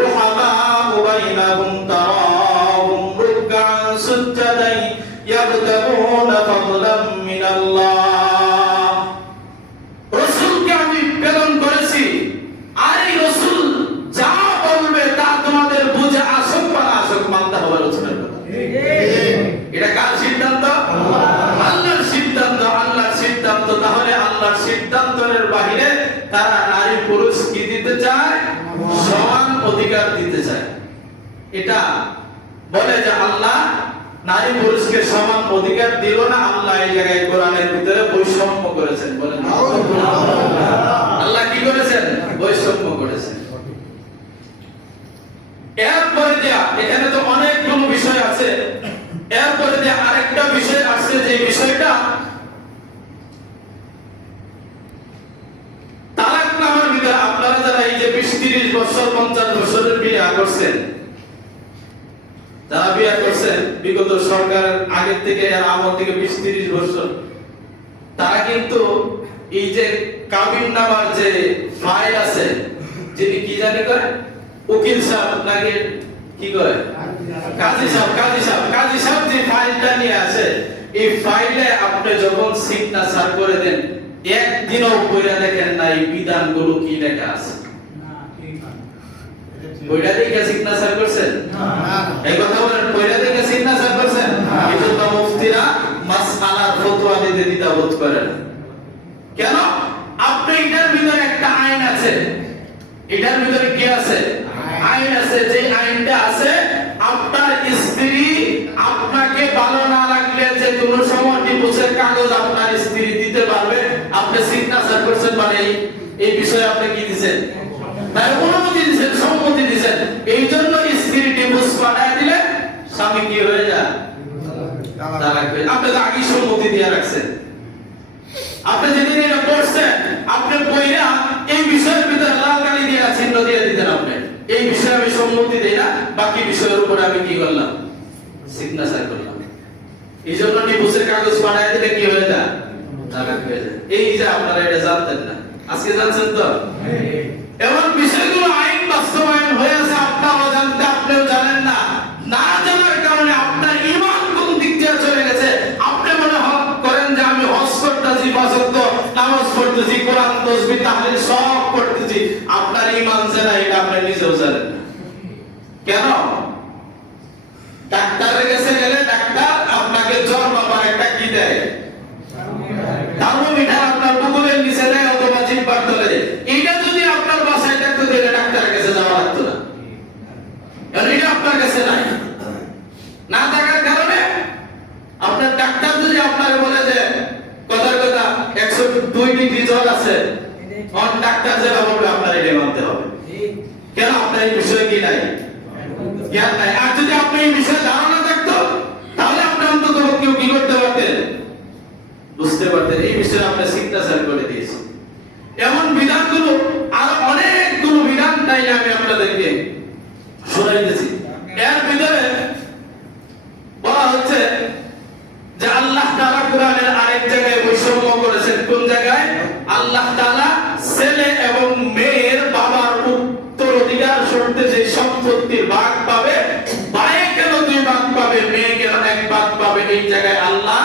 রুহামাউ বাইনাহুম তারাহুম রুকআন সুজদান ইয়াবতাগুনা ফাদলাম মিনাল্লাহ। রাসূলকে আমি প্রেরণ করেছি, আর এই রাসূল যা বলবে তা তোমাদের বুঝে আসক বা না আসক মানতে হবে রাসূলের কথা। এটা কার সিদ্ধান্ত? আল্লাহর সিদ্ধান্ত। আল্লাহর সিদ্ধান্ত। তাহলে আল্লাহর সিদ্ধান্তের বাইরে তারা নারী পুরুষ কি দিতে চায়? সমান অধিকার দিতে চায়। এটা বলে যে আল্লাহ নারী পুরুষকে সমান অধিকার দিল না। আল্লাহ এই জায়গায় কোরআনের ভিতরে বৈষম্য করেছেন। বলেন আল্লাহ কি করেছেন? বৈষম্য করেছেন। এরপরে দেয়া এখানে তো অনেকগুলো বিষয় আছে, এরপরে দেয়া আরেকটা বিষয় আছে, যে বিষয়টা তালাক নামের ভিতরে আপনারা যারা এই যে 20-30 বছর 50 বছরের বিয়ে করছেন, যারা বিয়ে করছেন বিগত সরকারের আগের থেকে এর আমল থেকে 20-30 বছর, তারা কিন্তু এই যে কাবিন নামার যে ফাইল আছে, যিনি কি জানি করে উকিল সাহেব নাকি কি করে কাজী সাহেব যে ফাইলটা নিয়ে আসে, এই ফাইলে আপনি যখন সিগনেচার করে দেন একদিনও পড়া দেখেন না এই বিধানগুলো কি লেখা আছে। বইটা দেখে সিগনেচার করছেন? এই কথা বলেন, বইটা দেখে সিগনেচার করছেন? এজন্য মুফতিরা মাসআলার ফতোয়া দিতে দ্বিধাবোধ করেন। কেন? আপনি এটার ভিতরে একটা আইন আছে, এটার ভিতরে কি আছে? আইন আছে। যে আইনটা আছে, আপনার স্ত্রী আপনাকে ভালো না লাগলে যে কোনো সময় ডিভোর্সের কাগজ আপনার স্ত্রী দিতে পারবে। আপনি সিগনেচার করছেন মানে এই বিষয়ে আপনি কি দিবেন? তাই অনুমতি দিবেন, সম্মতি দিবেন। এই জন্য স্ত্রী ডিভোর্স পাঠায় দিলে স্বামী কি হয়ে যায়? তালাক হয়ে। আপনি তো আগে সম্মতি দিয়ে রাখছেন। আপনি যেদিন এটা পড়ছেন, আপনি বইরা এই বিষয়ের ভিতরে লাল কালি দিয়ে চিহ্ন দিয়ে দিতেন। আপনি এই বিষয়ে আমি সম্মতি দেই না, বাকি বিষয়ের উপরে আমি কি করলাম? সিগনেচার করলাম। এই জন্য ডিভোর্সের কাগজ পাঠায় দিলে কি হয়ে যায়? তালাক হয়ে যায়। এই যে আপনারা এটা জানতেন না, আজকে জানছেন তো। এমন বিষয়গুলো আইন বাস্তবায়ন হয়ে আছে, আপনারাও জানতে আপনিও জানেন না। না জানার কারণে আপনার ঈমান কোন দিক দিয়ে চলে গেছে। আপনি মনে করেন যে আমি হজ করতেছি, 5 ওয়াক্ত নামাজ পড়তেছি, কোরআন তাসবিহ তাহলিল সব পড়তেছি, আপনার ঈমান যে না এটা আপনি নিজেও জানেন না। কেন? ডাক্তারের কাছে গেলে ডাক্তার আপনাকে জ্বর বাবার একটা কি দেয়? থার্মোমিটার আপনার বুকের নিচে দেয় অথবা জিহ্বার তলে দেয়। এটা যদি আপনার বাসায় থাকতো তাহলে ডাক্তারের কাছে যাওয়া লাগতো না। আপনারা বলে যে কথার কথা 102 ডিগ্রি জ্বর আছে, অন ডাক্তার যেটা বলবে আপনার এটা মানতে হবে। কেন? আপনার এই বিষয়ে কি নাই? জ্ঞান নাই। আর যদি আপনি এই বিষয়ে ধারণা থাকতো তাহলে আপনি অন্তত কেউ কি করতে পারতেন, বুঝতে পারতেন। এই বিষয়ে আমরা চিন্তাচার করে দিয়েছি। এমন বিধানগুলো আর অনেকগুলো বিধান তাই আমি আপনাদেরকে শোনাই দিয়েছি। এর ভিতরে বলা হচ্ছে যে আল্লাহ তাআলা কোরআনের আরেক জায়গায় বৈষম্য করেছেন। কোন জায়গায়? আল্লাহ তাআলা ছেলে এবং মেয়ের বাবার উত্তরাধিকার সূত্রে যে সম্পত্তির ভাগ পাবে, ভাই কেন 2 ভাগ পাবে, মেয়ে কেন 1 ভাগ পাবে, এই জায়গায় আল্লাহ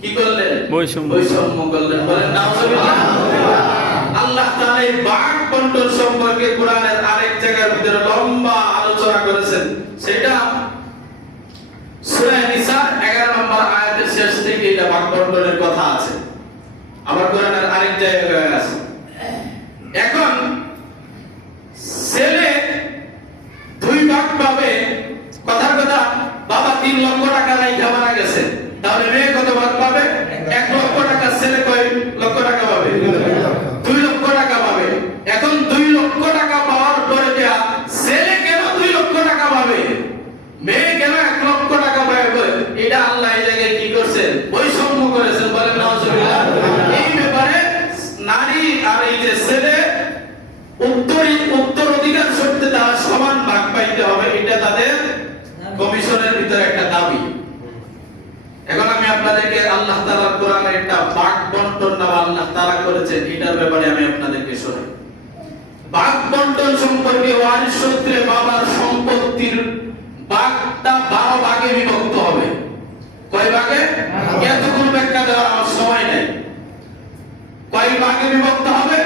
কি করলেন? বৈষম্য করলেন। বলেন নাউজুবিল্লাহ। আল্লাহ তাআলা এই ভাগ বন্টন সম্পর্কে কোরআনের আরেক জায়গার ভিতরে লম্বা আলোচনা করেছেন। সেটা সূরা নিসার 11 নম্বর আয়াতের শেষ থেকে এটা ভাগ বন্টনের কথা আছে। আবার কোরআনের আরেক জায়গায় আছে। এখন ছেলে 2 ভাগ পাবে, কথার কথা বাবা 3 লক্ষ টাকা রাইখা মারা গেছে, তাহলে মেয়ে কত ভাগ পাবে? 1 লক্ষ টাকা। ছেলে কয় লক্ষ টাকা পাবে? 2 লক্ষ টাকা পাবে। এখন 2 লক্ষ টাকা পাওয়ার পরে দেয়া ছেলে কেন 2 লক্ষ টাকা পাবে, মেয়ে কেন 1 লক্ষ টাকা পাবে? এটা আল্লাহ এই জায়গায় কি করছেন? বৈষম্য করেছেন। বলেন নাউজুবিল্লাহ। এই ব্যাপারে নারী আর এই যে ছেলে উত্তরাধিকার সূত্রে তারা সমান ভাগ পাইতে হবে, এটা তাদের কমিশনের ভিতরে একটা দাবি। এখন আমি আপনাদেরকে আল্লাহ তাআলার কোরআনে একটা ভাগ বন্টন না আল্লাহ তাআলা করেছেন এটার ব্যাপারে আমি আপনাদেরকে শোনাই। ভাগ বন্টন সম্পর্কে ওয়ারিশ সূত্রে বাবার সম্পত্তির ভাগটা 12 ভাগে বিভক্ত হবে। কয় ভাগে? এতগুলো ব্যাখ্যা দেওয়ার আমার সময় নেই। কয় ভাগে বিভক্ত হবে?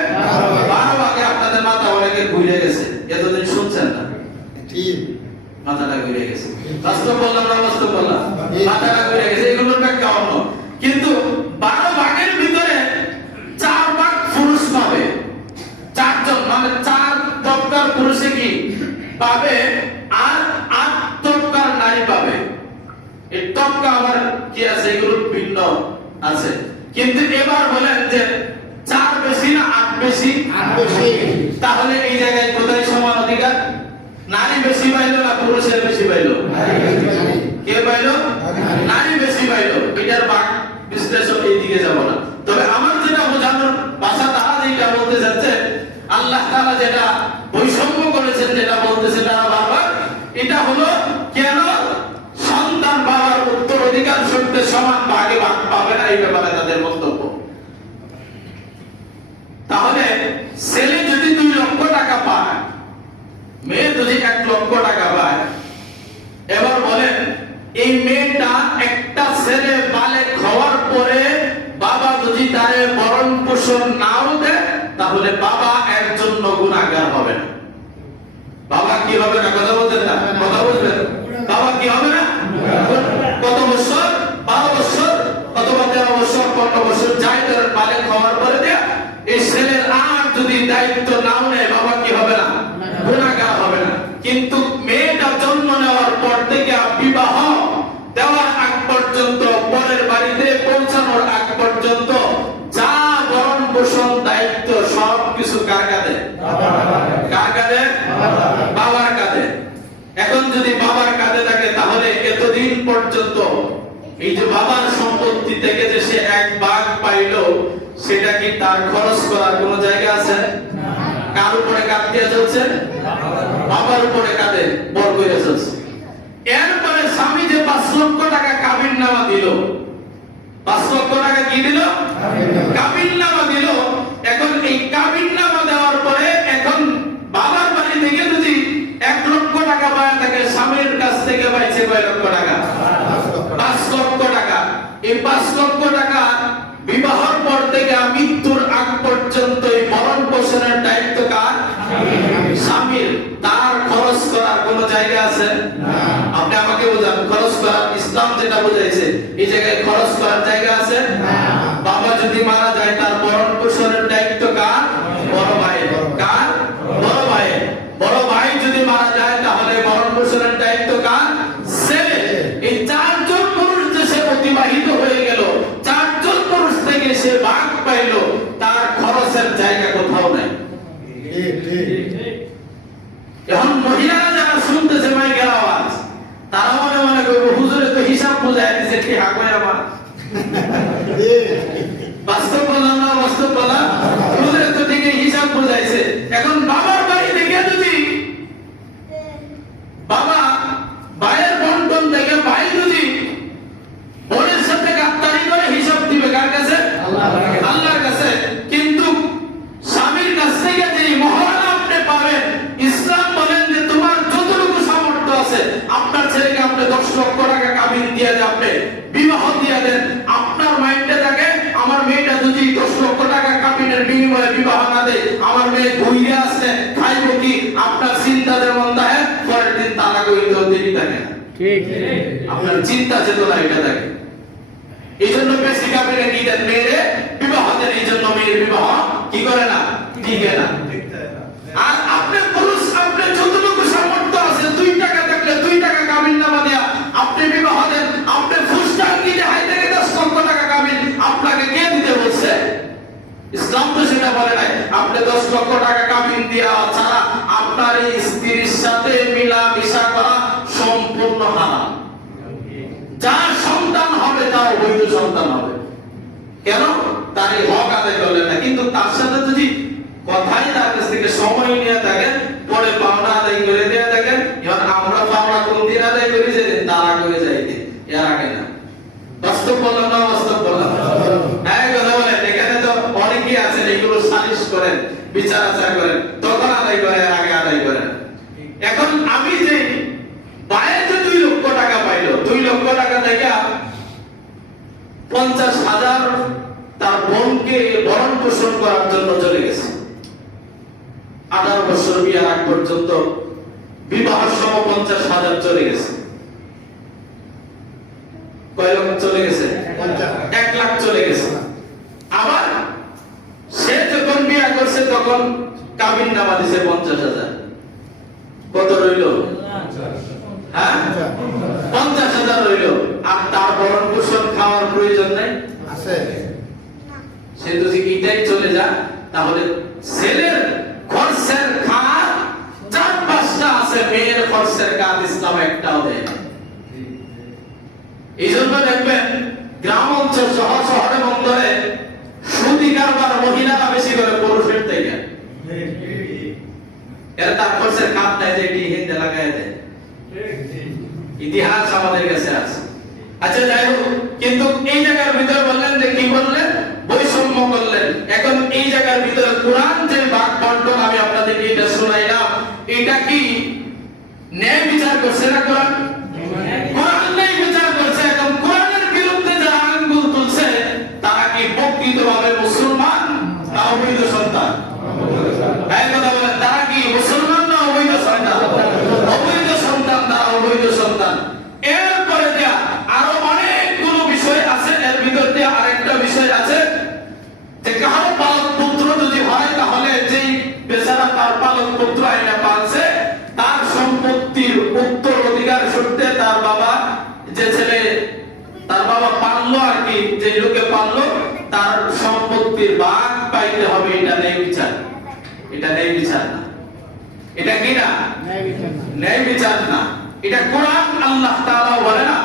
12 ভাগে। আপনাদের মাথা অনেকে ঘুরে গেছে, এতদিন শুনছেন না, ঠিক মাথাটা ঘুরে গেছে। বাস্তব বললাম না বাস্তব বললাম? মাথাটা ঘুরে গেছে। এগুলোর ব্যাখ্যা অন্য। কিন্তু 12 ভাগের ভিতরে 4 ভাগ পুরুষ পাবে, 4 জন, মানে 4 তবকার পুরুষে কি পাবে আর 8 তবকার নারী পাবে। এই তবকা আবার কি আছে, এগুলো ভিন্ন আছে। কিন্তু এবার বলেন যে 4 বেশি না 8 বেশি? 8 বেশি। তাহলে এই জায়গায় কোথায় সমান অধিকার? নারী বেশি পাইলো না পুরুষের বেশি পাইলো? কে পাইলো? নারী বেশি পাইলো। এটার ভাগ বিশ্লেষণ এই দিকে যাব না। তবে আমার যেটা বোঝানোর ভাষা তারা যেটা বলতে যাচ্ছে, আল্লাহ তাআলা যেটা বৈষম্য করেছেন, যেটা বলতেছে তারা বারবার, এটা হলো কেন সন্তান বাবার উত্তরাধিকার সূত্রে সমান ভাগে ভাগ পাবে না, এই ব্যাপারে তাদের বক্তব্য। তাহলে ছেলে যদি 2 লক্ষ টাকা পায়, মেয়ে যদি 1 লক্ষ টাকা পায়, এবার বলেন এই মেয়েটা একটা ছেলে বালেগ হওয়ার পরে বাবা যদি তারে ভরণ পোষণ নাও দেয়, তাহলে বাবা এর জন্য গুনাহগার হবে না। বাবা কি হবে না? কথা বলতেন না? কথা বলবেন? বাবা কি হবে না? কত বছর? 12 বছর অথবা 13 বছর 15 বছর যাই তার বালেগ হওয়ার পরে দেয়া, এই ছেলের আর যদি দায়িত্ব নাও নেয়, বাবা কি হবে না? গুনাহগার হবে না। কিন্তু মেয়েটা জন্ম নেওয়ার পর থেকে বিবাহ দেওয়ার আগ পর্যন্ত, পরের বাড়িতে পৌঁছানোর আগ পর্যন্ত যা ভরণ পোষণ দায়িত্ব সবকিছু কার কাঁধে? কার কাঁধে? বাবার কাঁধে। এখন যদি বাবার কাঁধে থাকে, তাহলে এতদিন পর্যন্ত এই যে বাবার সম্পত্তি থেকে যে সে 1 ভাগ পাইলো, সেটা কি তার খরচ করার কোনো জায়গা আছে? কার উপরে কাঁধ দিয়ে চলছে? বাবার উপরে কাঁধে বর করে চলছে। এরপরে স্বামী যে 5 লক্ষ টাকা কাবিননামা দিল, 5 লক্ষ টাকা কি দিল? কাবিননামা দিল। এখন এই কাবিননামা দেওয়ার পরে এখন বাবার বাড়ি থেকে যদি 1 লক্ষ টাকা পায় থাকে, স্বামীর কাছ থেকে পাইছে কয় লক্ষ টাকা? 5 লক্ষ টাকা। এই 5 লক্ষ টাকা বিবাহের পর থেকে মৃত্যুর আগ পর্যন্ত এই ভরণ পোষণের দায়িত্ব কার? স্বামীর। তার খরচ করার কোনো জায়গা আছে? আপনি আমাকে বোঝান, খরচ করার ইসলাম যেটা বোঝাইছে এই জায়গায় খরচ করার জায়গা আছে? বাবা যদি মারা যায়, তার ভরণ পোষণের দায়িত্ব কার? বড় ভাই। কার? বড় ভাই। বড় ভাই যদি মারা যায়, তাহলে ভরণ পোষণের দায়িত্ব কার? ছেলে। এই 4 জন পুরুষ দেশে অতিবাহিত হয়ে গেল, কাকয় আমার বাস্তব বললাম না, বাস্তব বলা ওদের তো দিকে হিসাব বোঝাইছে। এখন বাবার বাড়ি দেখে যদি বাবা ভাইয়ের বন্টন দেখে ভাই যদি বোনের সাথে গাদ্দারি করে হিসাব দিবে কার কাছে? আল্লাহর কাছে। কিন্তু স্বামীর কাছ থেকে যে মহারণা আপনি পাবেন, ইসলাম বলেন যে তোমার যতটুকু সামর্থ্য আছে আপনার ছেলেকে আপনি 10 লক্ষ টাকা কাবিন দিয়ে দেন, আপনি বিবাহ দিয়ে দেন। আপনার মাইন্ডে থাকে আমার মেয়েটা যদি 10 লক্ষ টাকা কাবিনের বিনিময়ে বিবাহ না দেয় আমার মেয়ে ঘুরিয়ে আসছে খাইব কি, আপনার চিন্তা যেমন থাকে পরের দিন তালাক হইতেও দেরি থাকে। ঠিক, আপনার চিন্তা চেতনা এটা থাকে। এই জন্য বেশি কাবিনে কি দেন? মেয়েরে বিবাহ দেন। এই জন্য মেয়ের বিবাহ কি করে না? টিকে না। আর আপনি পুরুষ, আপনি যতটুকু সামর্থ্য আছে 2 টাকা থাকলে 2 টাকা কাবিন নামা দেয়া আপনি বিবাহ দেন। আপনি ফুসটাঙ্গি দেখাই থেকে 10 লক্ষ টাকা কাবিন আপনাকে কে দিতে বলছে? ইসলাম তো সেটা বলে নাই। আপনি 10 লক্ষ টাকা কাবিন দেয়া ছাড়া আপনার এই স্ত্রীর সাথে মিলামিশা করা সম্পূর্ণ হারাম। যার সন্তান হবে তাও বৈধ সন্তান হবে। কেন? তার এই হক আদায় করলেন না। কিন্তু তার সাথে যদি কথাই তার কাছ থেকে সময় নিয়ে থাকেন, পরে পাওনা আদায় করে দেওয়া থাকেন, এবার আমরা পাওনা কোন দিন আদায় করি? যেদিন তারা করে যাইতে, এর আগে না। বাস্তব বললাম না, বাস্তব বললাম? হ্যাঁ, কথা বলেন। এখানে তো অনেকেই আছেন এগুলো সালিশ করেন, বিচার আচার করেন, তখন আদায় করে, এর আগে আদায় করেন। এখন আমি যে বাইরে যে 2 লক্ষ টাকা পাইলো, 2 লক্ষ টাকা থেকে 50,000 তার বোনকে ভরণ পোষণ করার জন্য চলে গেছে। 18 বছর বিয়ার আগ পর্যন্ত বিবাহ সহ 50,000 চলে গেছে। কয় লক্ষ চলে গেছে? 1 লাখ চলে গেছে। আবার সে যখন বিয়া করছে তখন কাবিন নামা দিছে 50,000। কত রইল? হ্যাঁ, 50,000 রইল। আর তার ভরণ পোষণ খাওয়ার প্রয়োজন নাই আছে? সে যদি এটাই চলে যায় তাহলে ছেলের খরচের খাত 4-5টা আছে, মেয়ের খরচের খাত ইসলাম একটাও দেয় না। এই জন্য দেখবেন গ্রাম অঞ্চল, শহরে বন্দরে সুদি কারবার মহিলারা বেশি করে পুরুষের থেকে। এরা তার খরচের খাত নেয় যে এটি হিন্দে লাগায় দেয়। ইতিহাস আমাদের কাছে আছে। আচ্ছা, যাই হোক, কিন্তু এই জায়গার ভিতরে বললেন যে কি বললেন? বৈষম্য করলেন। এখন এই জায়গার ভিতরে কোরআন যে ভাগ বন্টন আমি আপনাদেরকে এটা শোনাইলাম, এটা কি ন্যায় বিচার করছে না? কোরআন ন্যায় বিচার করছে। এখন কোরআনের বিরুদ্ধে যারা আঙ্গুল তুলছে তারা কি প্রকৃতভাবে মুসলমান না অবৈধ সন্তান? কথা বলেন, তারা কি মুসলমান না অবৈধ সন্তান? অবৈধ সন্তান, তারা অবৈধ সন্তান। এরপরে দেয়া আরো অনেকগুলো বিষয় আছে। এর ভিতর দিয়ে আরেকটা বিষয় আছে যে কারো পালক পুত্র যদি হয় তাহলে যেই বেচারা তার পালক পুত্র আইনা পালছে তার সম্পত্তির উত্তর অধিকার সূত্রে তার বাবা, যে ছেলে তার বাবা পাললো আর কি, যে লোকে পাললো তার সম্পত্তির ভাগ পাইতে হবে। এটা ন্যায় বিচার? এটা ন্যায় বিচার না। এটা কি না? ন্যায় বিচার না। এটা কোরআন আল্লাহ তাআলা বলে না,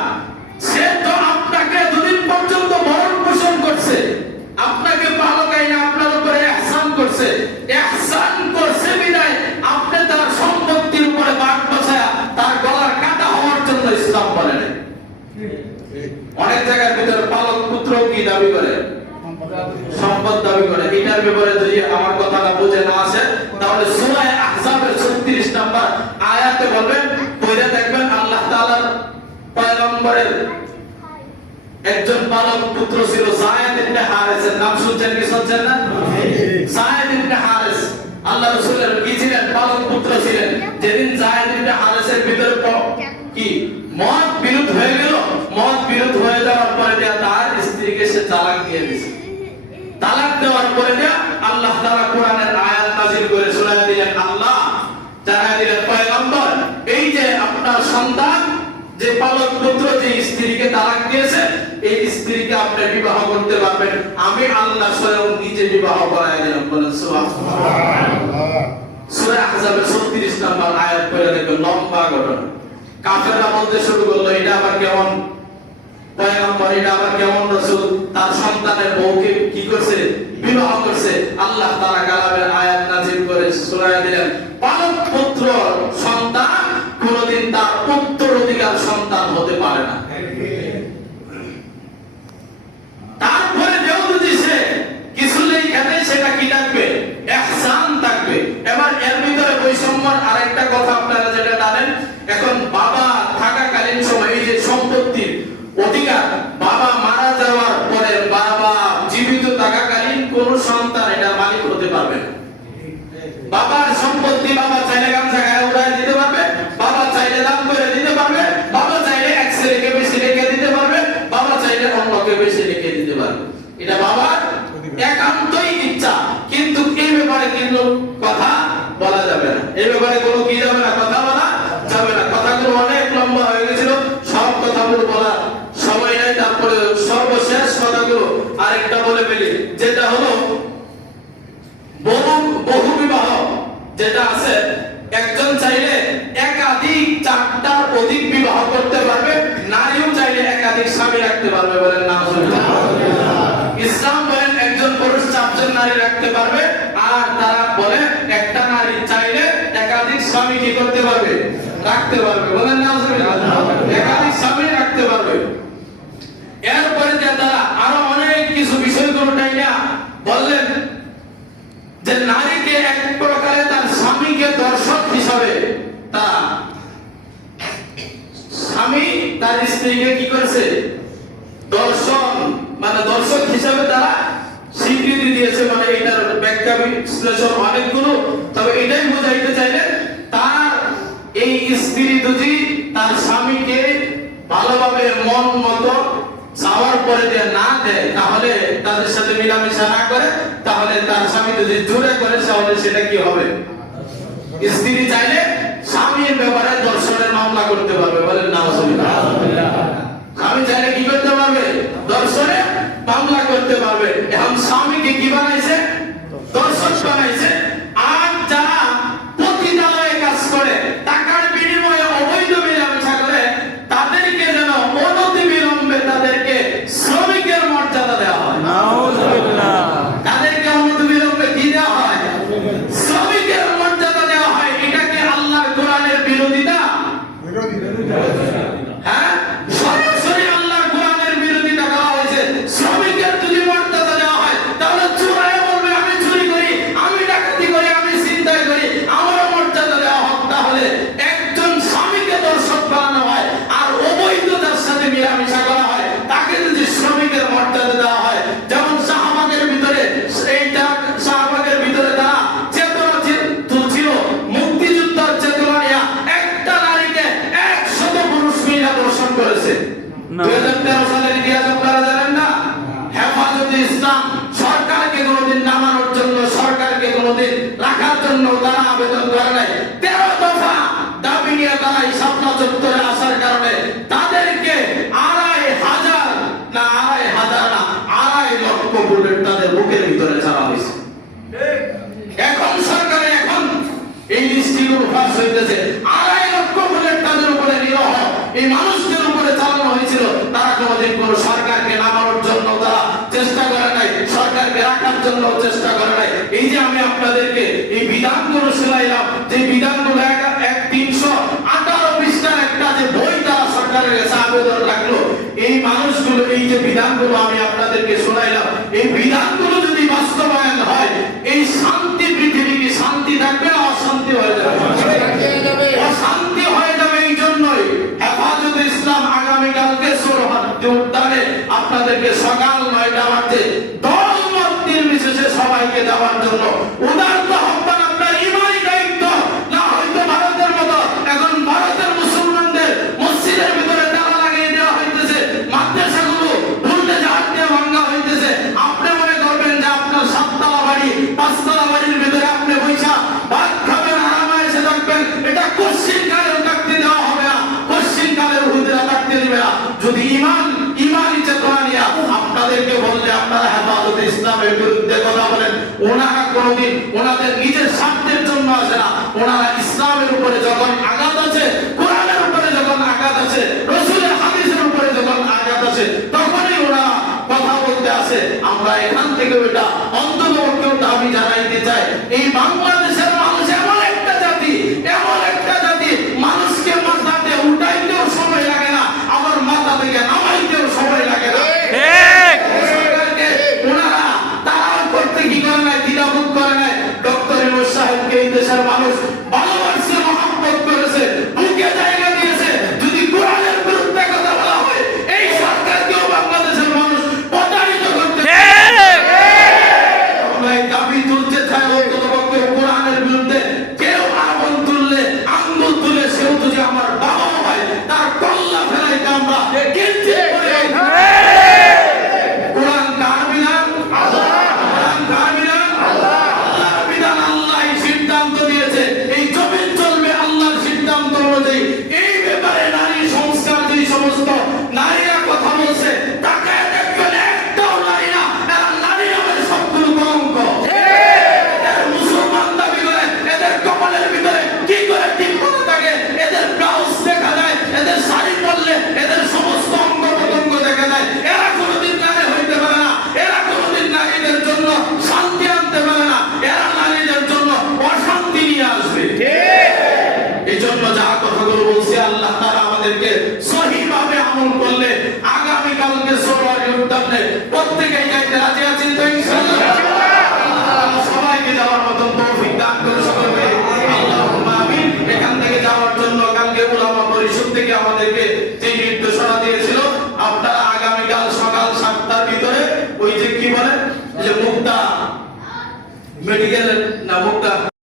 সে তো আপনাকে দুদিন পর্যন্ত ভরণ পোষণ করছে, আপনাকে ভালো গাইনা আপনার উপরে ইহসান করছে, ইহসান করছে বিদায় আপনি তার সম্পত্তির উপরে বাট বসায়া তার গলার কাটা হওয়ার জন্য ইসলাম বলে না। অনেক জায়গার ভিতরে পালক পুত্র কি দাবি করে? সম্পদ দাবি করে। এটার ব্যাপারে যদি আমার কথাটা বুঝে না আসে তাহলে সূরা আহজাবের 36 নম্বর আয়াতে বলবেন, পড়ে দেখবেন আল্লাহ তাআলার পয়গম্বরের একজন পালক পুত্র ছিল যায়েদ ইবনে হারিসের নাম শুনছেন কি শুনছেন না? যায়েদ ইবনে হারিস আল্লাহ রাসূলের কি ছিলেন? পালক পুত্র ছিলেন। যেদিন যায়েদ ইবনে হারিসের ভিতরে কি মত বিরোধ হয়ে গেল, মত বিরোধ হয়ে যাওয়ার পরে তার স্ত্রীকে সে তালাক দিয়ে দিয়েছে। তালাক দেওয়ার পরে আল্লাহ তাআলা কোরআনের আয়াত নাযিল করে শোনায় দিলেন, আল্লাহ জানায় দিলেন পয়গম্বর, এই যে আপনার সন্তান যে পালক পুত্র যে স্ত্রীকে তালাক দিয়েছে এই স্ত্রীকে আপনি বিবাহ করতে পারবেন, আমি আল্লাহ স্বয়ং নিজে বিবাহ করায় দিলাম। বলেন সুবহানাল্লাহ। সূরা আহজাবের 36 নম্বর আয়াত পড়ে দেখবেন, লম্বা ঘটনা। কাফেররা বলতে শুরু করলো, এটা আবার কেমন পয়গম্বর এটা আবার কেমন রাসূল তার সন্তানের বউকে কি করছে বিবাহ করছে আল্লাহ তাআলা কালামের আয়াত নাযিল করে শোনায় দিলেন পালক পুত্র সন্তান কোনদিন তার উত্তরাধিকার সন্তান হতে পারে না তারপরে যেহেতু দিছে কিছু নেই খেতে সেটা কি থাকবে ইহসান থাকবে এবার এর ভিতরে বৈষম্যর আরেকটা কথা আপনারা যেটা জানেন এখন বাবা থাকাকালীন সময় এই যে সম্পত্তির অধিকার বাবা মারা যাওয়ার পরে বাবা জীবিত থাকাকালীন কোন সন্তান এটা মালিক হতে পারবে না বাবার সম্পত্তি বাবা চাইলে গামছা গায়ে উড়ায় দিতে পারবে বাবা চাইলে দান করে দিতে পারবে বাবা চাইলে এক ছেলেকে বেশি রেখে দিতে পারবে বাবা চাইলে অন্যকে বেশি রেখে দিতে পারবে এটা বাবার একান্তই ইচ্ছা কিন্তু এই ব্যাপারে কিন্তু কথা বলা যাবে না এই ব্যাপারে কোনো কি যাবে না কথা বলা যাবে না কথাগুলো অনেক লম্বা হয়ে গেছিল সব কথাগুলো বলা সময় নাই তারপরে সর্বশেষ কথাগুলো আরেকটা বলে ফেলি যেটা হলো বহু বিবাহ যেটা আছে একজন চাইলে একাধিক চারটার অধিক বিবাহ করতে পারবে নারীও চাইলে একাধিক স্বামী রাখতে পারবে বলেন নাউজুবিল্লাহ ইসলাম বলেন একজন পুরুষ চারজন নারী রাখতে পারবে আর তারা বলে একটা নারী চাইলে একাধিক স্বামী কি করতে পারবে রাখতে পারবে বলেন নাউজুবিল্লাহ একাধিক স্বামী রাখতে পারবে এরপরে যে তারা আরো অনেক কিছু বিষয়গুলো টাইনা বললেন যে নারীকে এক প্রকারে তার স্বামীকে দর্শক হিসাবে তারা স্বামী তার স্ত্রীকে কি করেছে দর্শন মানে দর্শক হিসাবে তারা স্বীকৃতি দিয়েছে মানে এটার ব্যাখ্যা বিশ্লেষণ অনেকগুলো তবে এটাই বোঝাইতে চাইলেন তার এই স্ত্রী যদি তার স্বামীকে ভালোভাবে মন মতো চাওয়ার পরে যে না দেয় তাহলে তাদের সাথে মিলামিশা না করে তাহলে তার স্বামী যদি জোরে করে তাহলে সেটা কি হবে স্ত্রী চাইলে স্বামীর ব্যাপারে দর্শনের মামলা করতে পারবে বলেন নাউজুবিল্লাহ স্বামী চাইলে কি করতে পারবে দর্শনে মামলা করতে পারবে এখন স্বামীকে কি বানাইছে দর্শন বানাইছে আর যারা পতিতালয়ে কাজ করে টাকার বিনিময়ে অবৈধ মিলামেশা করে তাদেরকে যেন অনতি বিলম্বে তাদেরকে শ্রমিকের মর্যাদা দেওয়া হয় নাউজুবিল্লাহ তাদেরকে অনতি বিলম্বে কি দেওয়া হয় শ্রমিকের মর্যাদা দেওয়া হয় এটা কি আল্লাহর কোরআনের বিরোধিতা হ্যাঁ সরাসরি আল্লাহর কোরআনের বিরোধিতা করা হয়েছে শ্রমিকের যদি মর্যাদা দেওয়া হয় তাহলে চোরাই বলবে আমি চুরি করি আমি ডাকাতি করি আমি চিন্তাই করি আমারও মর্যাদা দেওয়া হোক তাহলে একজন স্বামীকে দর্শক বানানো হয় আর অবৈধতার সাথে মিলামিশা করা হয় তাকে যদি শ্রমিকের মর্যাদা দেওয়া হয় যেমন শাহবাগের ভিতরে এইটা শাহবাগের ভিতরে তারা চেতনা ছিল মুক্তিযুদ্ধের চেতনা নিয়ে একটা নারীকে 100 পুরুষ মহিলা দর্শন করেছে 2013 সালের ইতিহাস আপনারা জানেন না হেফাজতে ইসলাম সরকারকে কোনোদিন নামানোর জন্য সরকারকে কোনোদিন রাখার জন্য তারা আবেদন করে নাই 13 দফা দাবি নিয়ে তারা এই শাপলা চত্বরে আসার কারণে তাদেরকে 2,500 লক্ষ বুলেট তাদের বুকের ভিতরে চালা হয়েছে এখন সরকারে এখন এই দৃষ্টিগুলো ফাঁস হইতেছে 2.5 লক্ষ বুলেট তাদের উপরে নিরহ এই মানুষদের উপরে চালানো হয়েছিল তারা কোনোদিন কোন সরকারকে নামানোর জন্য তারা চেষ্টা করে নাই সরকারকে রাখার জন্য চেষ্টা করে নাই এই যে আমি আপনাদেরকে এই বিধানগুলো শোনাইলাম যে বিধানগুলো 318 পৃষ্ঠার একটা যে বই তারা সরকারের কাছে আবেদন রাখলো এই মানুষগুলো এই যে বিধানগুলো আমি আপনাদেরকে শোনাইলাম এই বিধানগুলো যদি বাস্তবায়ন হয় এই শান্তি পৃথিবী কি শান্তি থাকবে না অশান্তি হয়ে যাবে অশান্তি হয়ে যাবে এই জন্যই হেফাজতে ইসলাম আগামীকালকে সোহরাওয়ার্দী উদ্যানে আপনাদেরকে সকাল 9টা বাজে দল মত নির্বিশেষে সবাইকে যাওয়ার জন্য উদারত আহ্বান আপনার ইমানি দায়িত্ব না হয়তো ভারতের মতো এখন ভারতের মুসলমানদের মসজিদের ভিতরে তালা লাগিয়ে দেওয়া হইতেছে মাদ্রাসাগুলো ভুলতে জাহাজ দিয়ে ভাঙা হইতেছে আপনি মনে করবেন যে আপনার 7তলা বাড়ি 5তলা বাড়ির ভিতরে আপনি পয়সা ভাত খাবেন আরামে এসে থাকবেন এটা কোশ্চিন কালেও থাকতে দেওয়া হবে না কোশ্চিন কালেও হুজুরা থাকতে দিবে না যদি ইমানি চেতনা নিয়ে আপনাদেরকে বললে আপনারা হেফাজতে ইসলামের বিরুদ্ধে কথা বলেন ওনারা কোনোদিন ওনাদের নিজের স্বার্থের জন্য আসে না ওনারা ইসলামের উপরে যখন আঘাত আছে কোরআনের উপরে যখন আঘাত আছে রাসূলের হাদিসের উপরে যখন আঘাত আছে এই বাংলাদেশের মানুষ এমন একটা জাতি, মানুষকে মাথাতে উঠাইতেও সময় লাগে না, আবার মাথা থেকে নামাইতেও সময় লাগে না। সরকারকে ওনারা তারাও করতে কি করে নাই, দ্বিধাবোধ করে নাই। ডক্টর ইউনূস সাহেবকে এই দেশের মানুষ ভালোবাসছে, মহব্বত করেছে, বুকে জায়গা দিয়েছে। যদি কোরআনের বিরুদ্ধে কথা বলা হয়, এই সরকারকেও বাংলাদেশের মানুষ প্রতারিত করতে দাবি তুলতে চায়। অন্ততপক্ষে কোরআনের বিরুদ্ধে কেউ আগুন তুললে, আঙ্গুল তুলে, সেও যদি আমার বাবা হয়, তার কল্লা ফেলাইতে আমরা কিঞ্চিত করে কোরআন কার বিধান? কোরআন কার বিধান? আল্লাহর বিধান। আল্লাহই সিদ্ধান্ত দিয়েছে, এই জমিন চলবে আল্লাহর সিদ্ধান্ত অনুযায়ী। এই ব্যাপারে নারী সংস্কার যে সমস্ত নারীরা কথা বলছে, তাকায় দেখবেন একটাও নারী না, এরা নারী নামের শব্দের কলঙ্ক। এরা মুসলমান দাবি করে, এদের কপালের ভিতরে কি করে টিপ্পনি থাকে, এদের ব্লাউজ দেখা যায়, এদের শাড়ি পরলে এদের সমস্ত অঙ্গ প্রত্যঙ্গ দেখা যায়। এরা কোনোদিন নারী হইতে পারে না, এরা কোনোদিন নারীদের জন্য শান্তি আনতে পারে না, এরা নারীদের জন্য অশান্তি নিয়ে আসবে। এই জন্য যা কথাগুলো বলছি, আল্লাহ তাআলা আমাদেরকে সহিভাবে আমল করলে আগামীকালকে সোমবারে উদ্যানে প্রত্যেকেই যাইতে রাজি আছেন তো ইনশাআল্লাহ? আল্লাহ সবাইকে যাওয়ার মতন তৌফিক দান করে সকলকে আল্লাহুম্মা আমিন। এখান থেকে যাওয়ার জন্য কালকে উলামা পরিষদ থেকে আমাদেরকে যে নির্দেশনা দিয়েছিল, আপনারা আগামীকাল সকাল 7টার ভিতরে ওই যে কি বলে যে মুক্তা মেডিকেলের